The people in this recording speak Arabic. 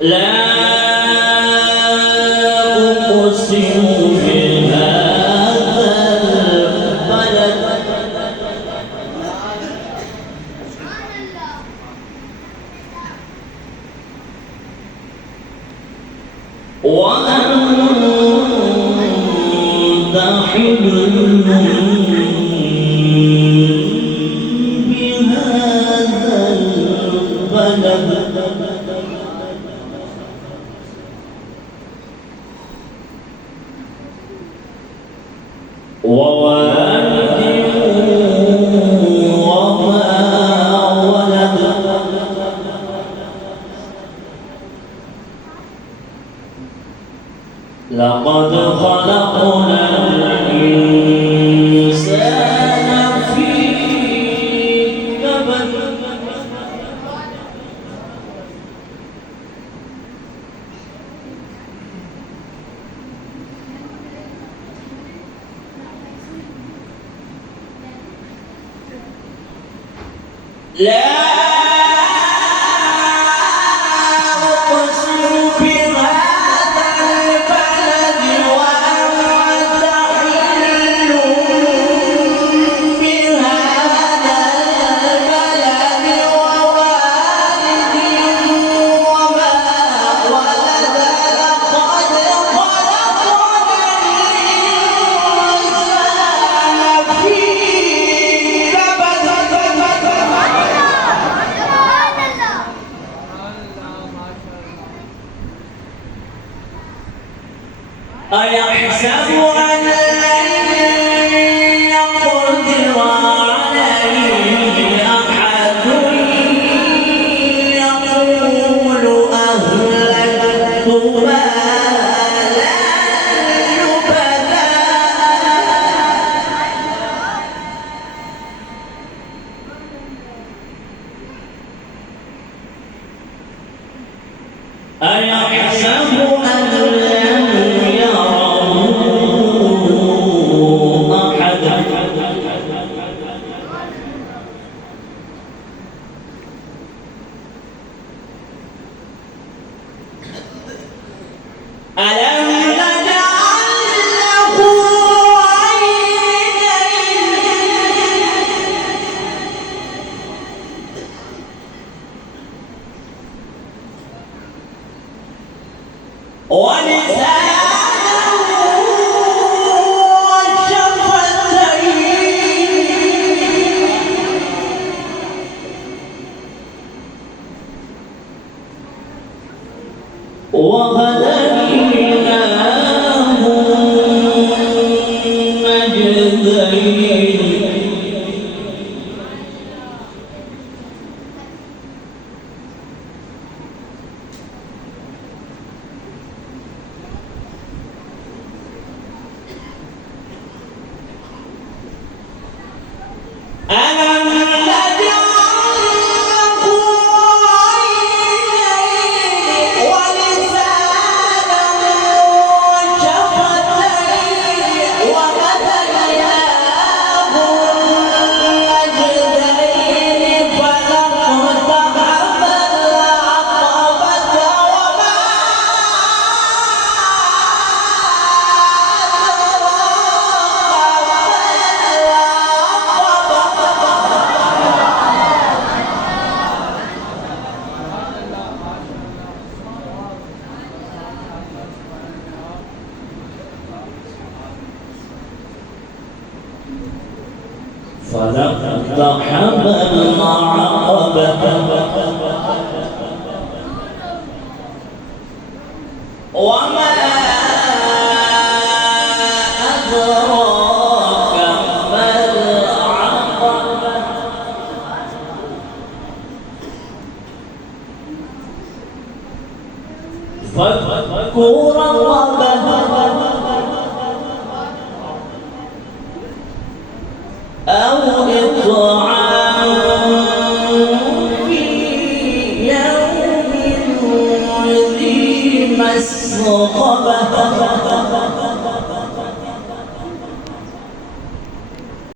لا أقسم بهذا البلد وأنت حل بهذا البلد ووالد وما ولد لقد خلقنا الإنسان في كبد لا أقسم بهذا البلد وأنت حل بهذا البلد ووالد وما ولد لقد خلقنا الإنسان في كبد أيحسب أن لن يقدر عليه أحد يقول أهلكت مالا لبدا أيحسب أن لن يره أحد ألم نجعل له عينين ولسانا وشفتين وهديناه النجدين ألم نجعل له عينين ولسانا وشفتين وهديناه النجدين فلاقتحم العقبة وما فلاقتحم العقبة وما أدراك ما العقبة فك رقبة أو إطعام في يوم ذي مسغبة